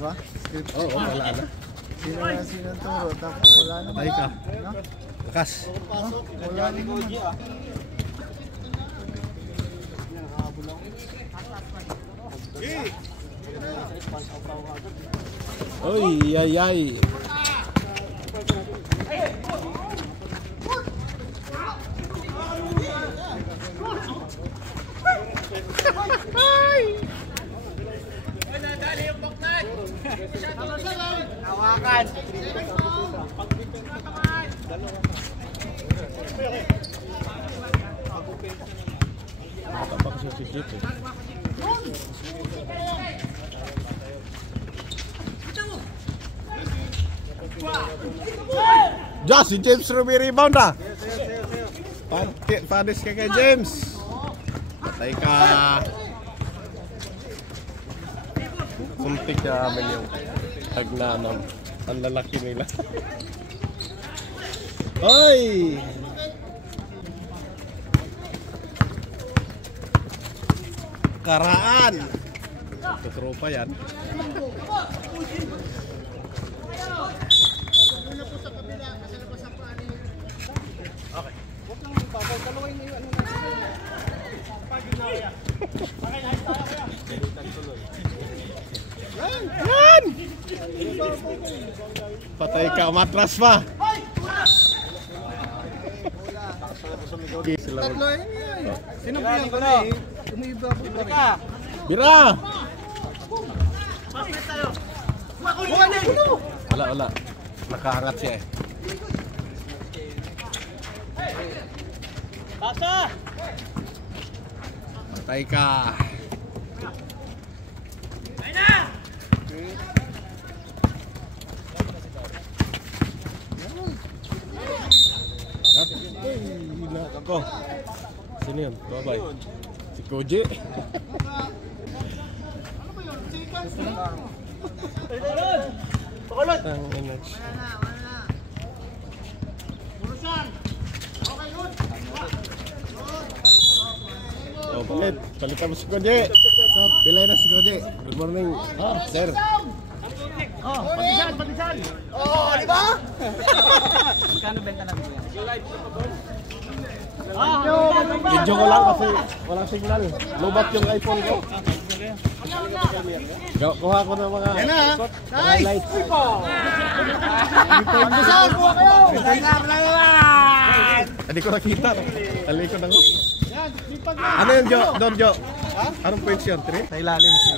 ba? Oo, wala na. Sino turo, tapos wala na. Patay ka. Lakas. Wala na naman. Oy, ay, ay. Hawakan. Tapak siya dito. Just si James Ruby rebound na. Panis ka kay James. Patay ka. Suntik ka amin yung tagnanam. Ang lalaki nila. Oy! Karaan! Tutropa yan. Okay. Huwag lang yung babaw. Dalawain na yung ano na. Yan! Patay ka, matras pa. Tatlo yun yan. Sinabihan ko na eh. Umiiba po ka. Bira! Wala, wala. Nakaangat siya eh. Pasa! Patay ka. Ay na! Nako. Sino yun? Babay. Si Koji. Pakulot! Ang image. Oh, palit. Palitan mo si Koji. Pilay na si Koji. Good morning. Sir. Oh, pagdisan! Oh, di ba? Magkano benta namin ko yan? Video ko lang kasi walang signal. Lobat yung iPhone ko. Kuha ko ng mga lights. Pagdisan! Kuha kayo! Hindi ko nakita. Talikod ako. Ano yun, Jo? Don Jo? Anong points yun? 3? Sa ilalim si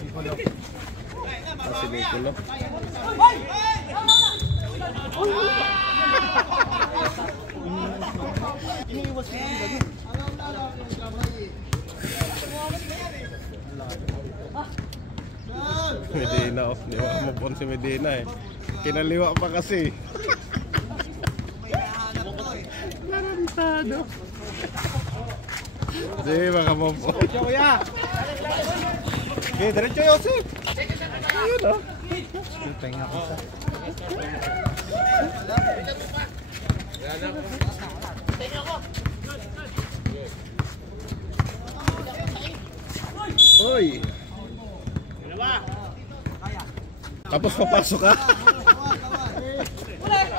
Nicola. Si Nicola. Iniiwas ko yung gano'n. Medina off. Di ba? Mapon si Medina eh. Kinaliwa pa kasi. Narantado. Sige baka mapon. Diretso kuya! Okay, diretso Yosef! Ayun o. Pahinga ko sa. Uy. Tapos papasok ka?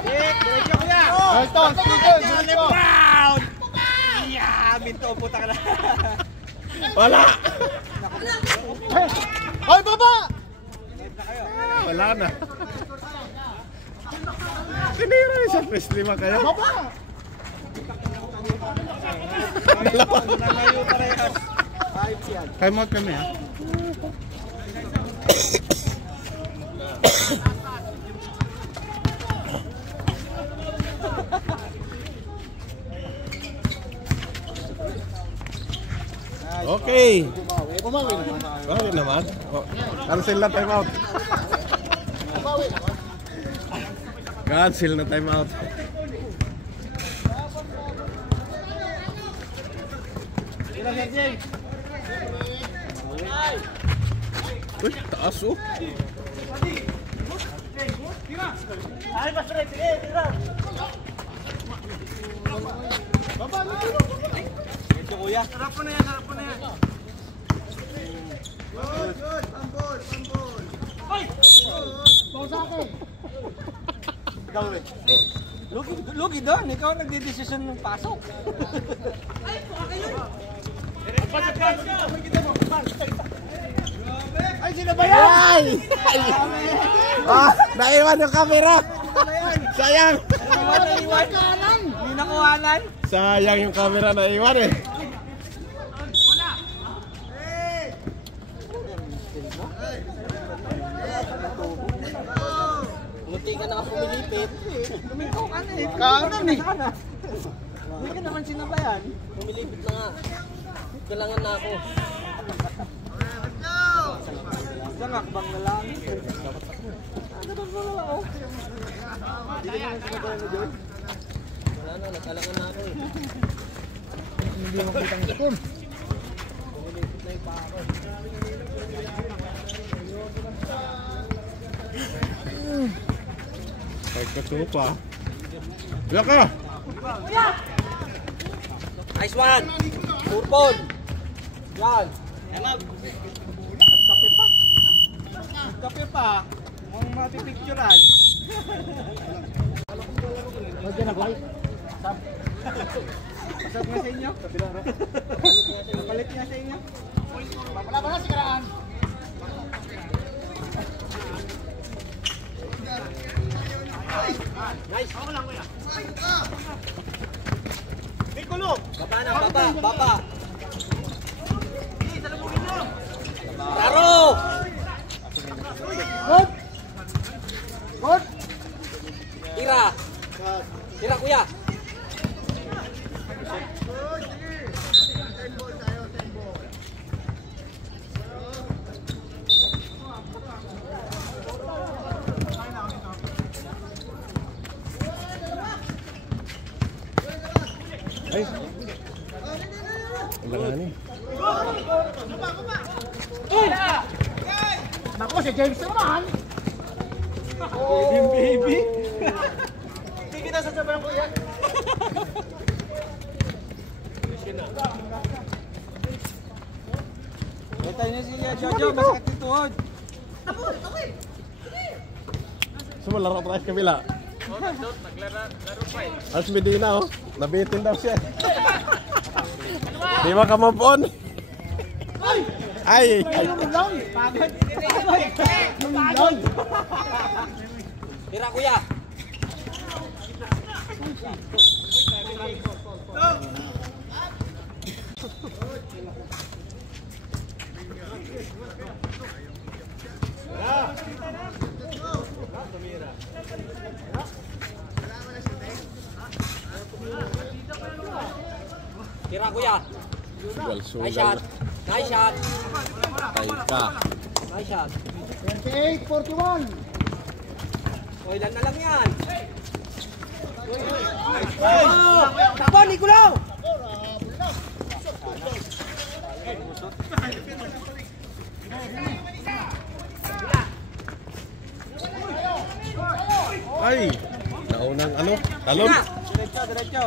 Diretso kuya! Ito! Diretso! Yeah! Minto, puta ka na! Wala! Hoy, baba! Wala na. Tinira yung sa press 5 kayo? Baba! Dalawa. Nalayo parehas. Ayos yan. Time out kami ha. Okay. Bumawi naman. Bawi naman. Oh, cancel na time out. Bumawi naman. Cancel na time out. Ilang yan, James? Uy, taas oh. Ay, mas rin. Sige, tira. Baba na. Ito kuya. Sarap po na yan, sarap po na yan. Good, good. Pambol, pambol. Ikaw rin. Lugi doon, ikaw nagdidesisyon ng pasok. Ay, sino ba yan? Ay! Ah, naiwan yung camera! Sayang! Hindi nakuhanan. Sayang yung camera naiwan eh. Munti ka na pumilipit. Lumingaw ka na eh. Kanan eh. Hindi ka naman sinabayan. Pumilipit na nga. Galangan na ako. Isang akbang na lang. Ganun mo lang ako. Hindi ka naman sinabayan mo doon. Wala na, nagkalangan na ako eh. Hindi mo kitang itim. Pumilipit na yung pa ako. Pagkasupa. Wala ka! Nice one! Purpon! Yan! Nagkape pa! Nagkape pa! Ang matipicturan! Huwag yan ako ay! Pasap nga sa inyo? Palit nga sa inyo? Wala ba na sigaraan? Nice! Ako lang kuya! Piccolo! Baba na, baba! Taro! Good! Good! Tira! Tira kuya! Ay! Ang balani. Naku, si James naman! Baby! Hindi kita sasabayan ko yan. Batay na siya, Jojo, mas katituhod. Sumalaro tayo sa kabila. Naglaro pa eh. As Medina oh, nabitin daw siya. Di ba ka move on? Ay! Pagod! Tira kuya! Tira kuya! Sugal-sugal Nice shot! na. Nice shot! Tay ka. Nice shot! 28-41. O ilan na lang yan? Oh! Takbo, Niculo! Ay! Naunang ano? Talon? Diretso, diretso!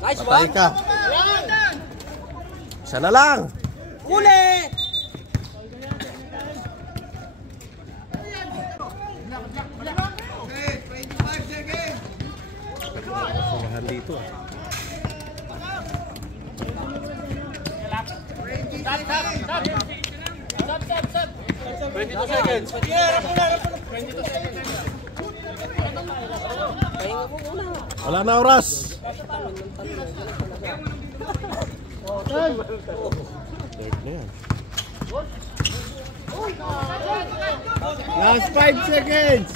Nice Patay one! ka. Isa na lang. Uli! Sumahan dito ah. Stop! 22 seconds! Pahinga mo muna! Wala na oras. Third na yan. Last 5 seconds.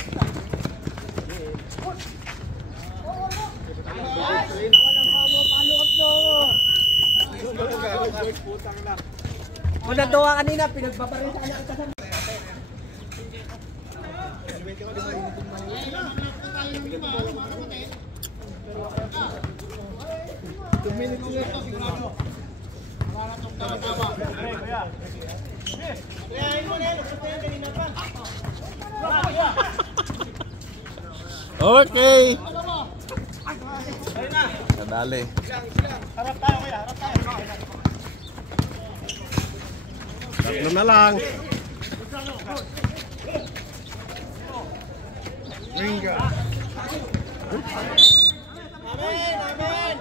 Kung nagdawa kanina, pinagbabarin sa kanya kita sa... Okay. Kadali. Harap tayo kuya, harap tayo. Tatlo na lang. Ringa. Amen! Amen!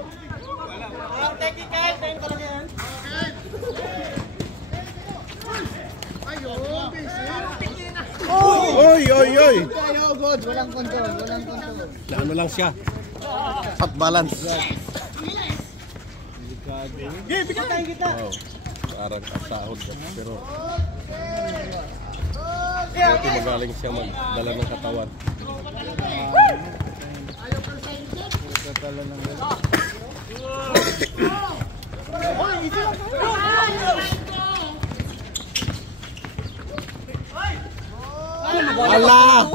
Walang technical, time talaga yan. Oy, oy, oy. Tayo, God. Walang control. Walang control. Ano lang siya? Pat balance. Game, bigyan tayong kita. Oh, parang kasahod ka. Pero buti magaling siya magdala ng katawan. Allah!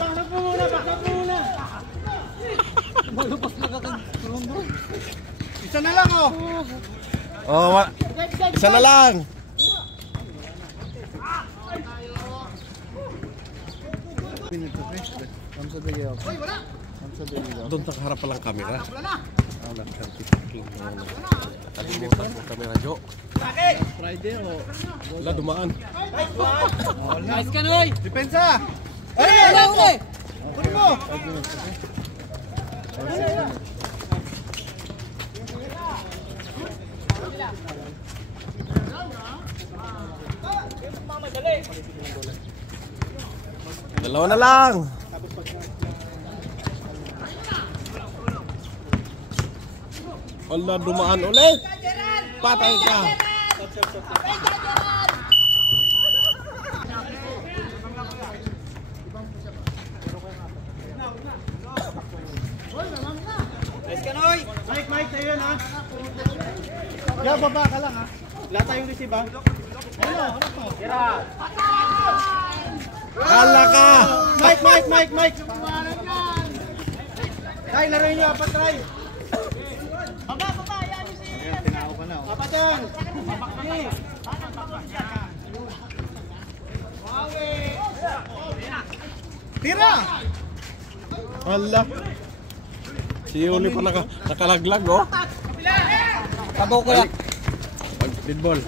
Bakit mo muna, bakit mo muna. Malupas na kakagulong doon. Isa na lang, oh. Oh, isa na lang. Doon sa harap palang kamera. Wala kang tipaking. Nakalimutan ko kamera, Jo. Friday, oh. Wala, dumaan. Nice ka, Noy! Depensa! Ay, wala, wala! Kunin mo! Dalawa na lang. Wala, dumaan ulit. Patay ka. Nice ka, Noy! Mike, sa'yo yan, ha? Ya, baba ka lang, ha? Wala tayong receive, ha? Ano to? Tira! Kala ka. Mike! Tay, laruin niyo, apat, try! Ayan, tinao ka na, oh. Apat yan! Tira! Wala. Si Yuli pa nakalaglag, oh. Kabaw ko lang. Deadball.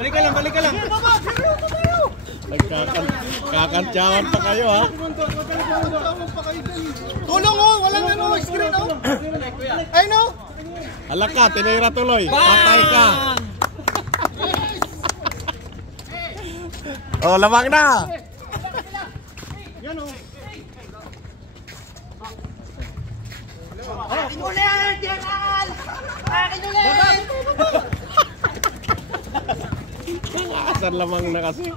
Balik ka lang. Kakantyawan pa kayo, ha. Tulong, oh! Walang ano, screen, oh! Ay, no! Hala ka, tinira tuloy. Patay ka. Oh, lamang na. Yan, oh! Akin ulit! General! Akin ulit! Asan lamang na kasi.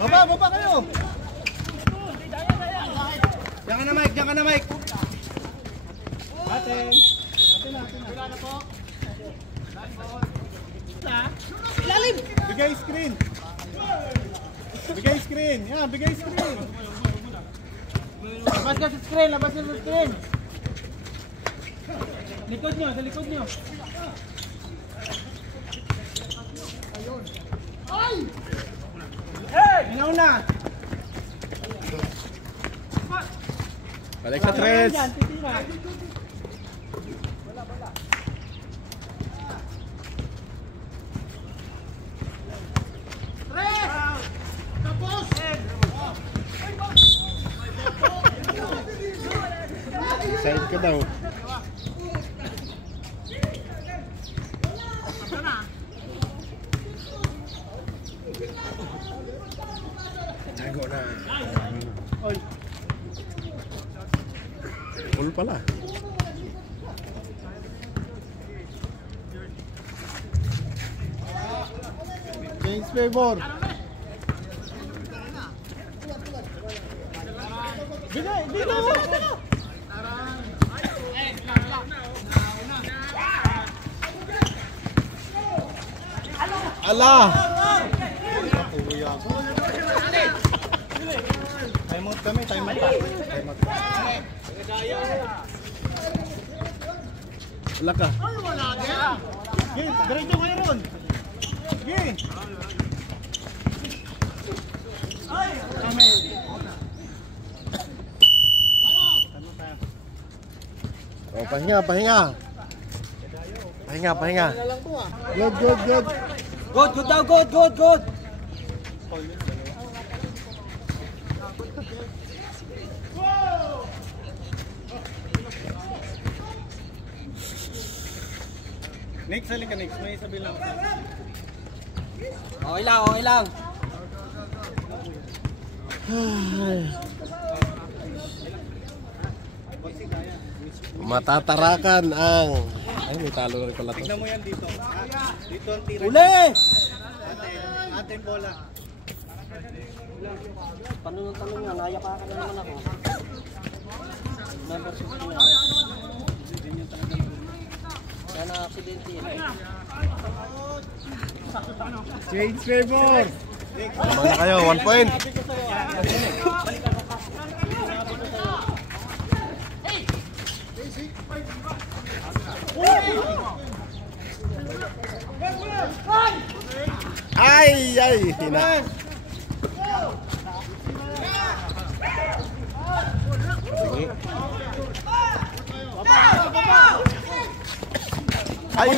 Baba kayo! Diyan ka na, Mike! Atin! Ilalim! Bigay screen! Bigay screen! Yan, bigay screen! Labas ka sa screen! Likod nyo, sa likod nyo. Minaw na! Balik sa tres. Yan, titira. Side ka daw. Tago na. Full pala. James favor! Bigay, dito! Ala! Time out kami, time out pa. Time out pa. Wala ka. Game, diretso kayo ron! Game! pahinga, pahinga. Pahinga, pahinga. Good, good, good. Good, good daw, good, good, good. Next, halika next. May sabi lang. Okay lang, okay lang. Matatarakan ang... Ay, may talo rin pala to. Tignan mo yan dito. Dito ang tira. Uli! Atin bola. Tanong nga, nayapakan na naman ako. Number 15 nga. Kaya na-accidente yun. Change favor. Mga kayo, 1 point. Ay, ay, hina. Sige. Ay.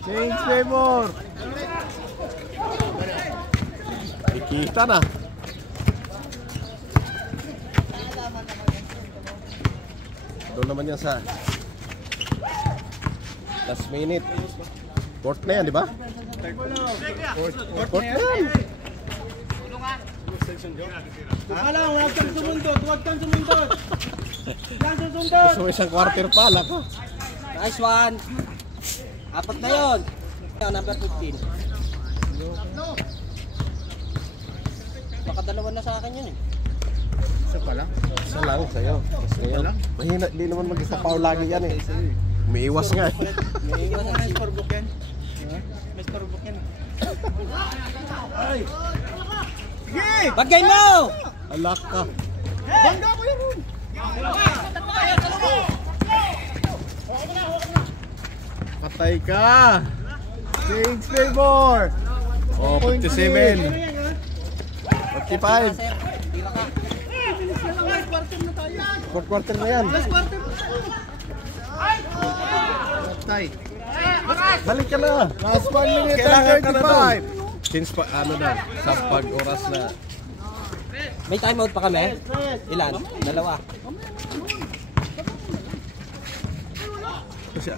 Change favor. Ikita na. Doon naman yan sa last minute. Court na yan, di ba? Court na yan. Alam, huwag kang sumundot. Huwag kang sumundot. Huwag kang sumundot. So isang quarter pa lang. Nice one. Apat na yun. Number 15. Baka dalawa na sa akin yun eh. Isa pa lang. Isa lang sa'yo. Kasi yun. Mahina, di naman mag-isa foul lagi yan eh. Umiiwas nga eh. May iwan ang May scorebook yan. May scorebook yan. Ay! Sige! Bagay mo! Alak ka. Bangga mo yun! Patay ka. Change favor! Oh, 57. 55. Tira ka. Fourth quarter na yan. Tay. Balik ka na. Last 1 minute Kailangan and ka na 35. Since pa, ano daw, sa pag-oras na. May timeout pa kami? Ilan? Dalawa. Siya.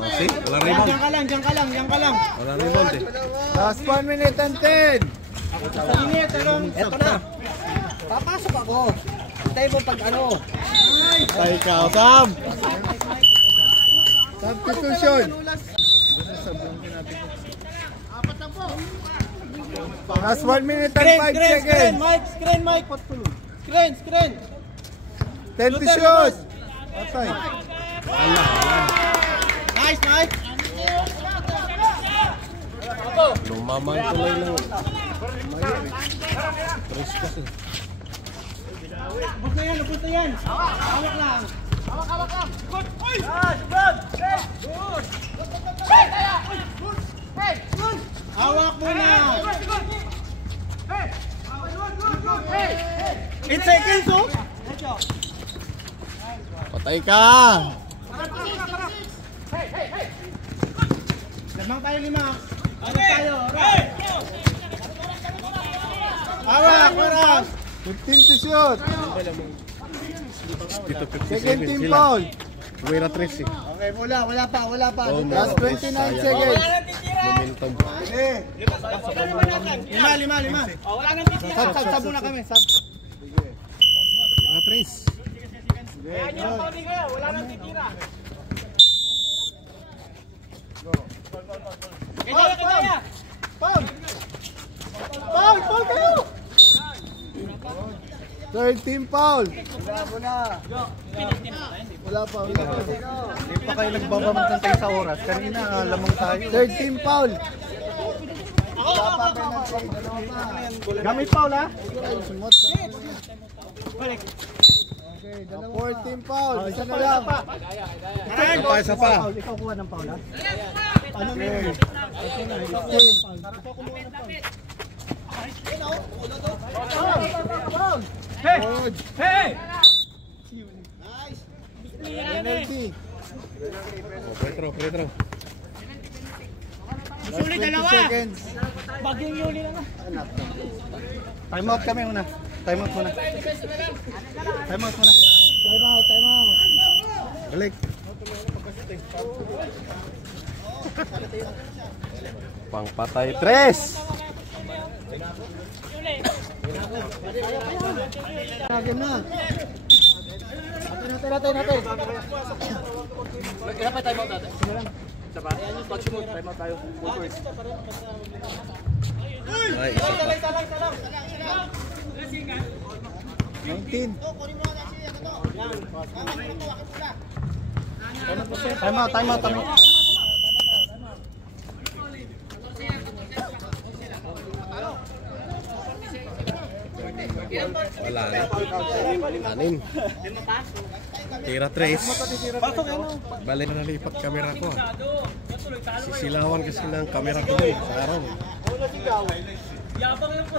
Oh, see? Walang rebound. Diyan ka lang, diyan ka lang, diyan ka lang. Walang rebound eh. Last 1 minute and 10. Eto na. Papasok ako. Hintay mo pag ano. Patay ka, Sam. Substitution. Last 1 minute and 5 seconds. Screen, Mike. Screen. 10 to shoot. Patay. Nice, Mike. Lumamang tuloy lang. Tres kasi. Ubus na yan. Hawak lang. Hawak muna. 8 seconds, oh. Patay ka. Lamang tayo 5. Tayo. Hawak, waras. 15 to shoot. Dito 57 Second team sila. foul. Buwera tres eh. Okay, wala pa. Oh, Last 29 seconds. Momentum. Lima. Sab muna kami. Sab. Buwera tres. Kaya. Foul kayo. Third team foul. Wala pa. Hindi pa kayo nagbabamantay sa oras. Kanina lamang tayo. Third team foul. Gamit foul, ha? Okay, fourth team foul. Isa na lang. Isa pa. Ikaw kuha ng foul, ha? Ano na yun? Hey! Hey! Penalty. Retro. Suli dalawa. Seconds. Bagyong yuli na. Time out kami muna. Time out muna. Balik. Pangpatay 3. Game na. Natin. Kailan pa time out natin? Isa pa? Touch mo, time out tayo. Ay, isa pa. 19. Time out. Wala na. 6. Tira 3. Balik na nalipat kamera ko. Sisilawan kasi ng kamera ko sa araw. Yabang yun po.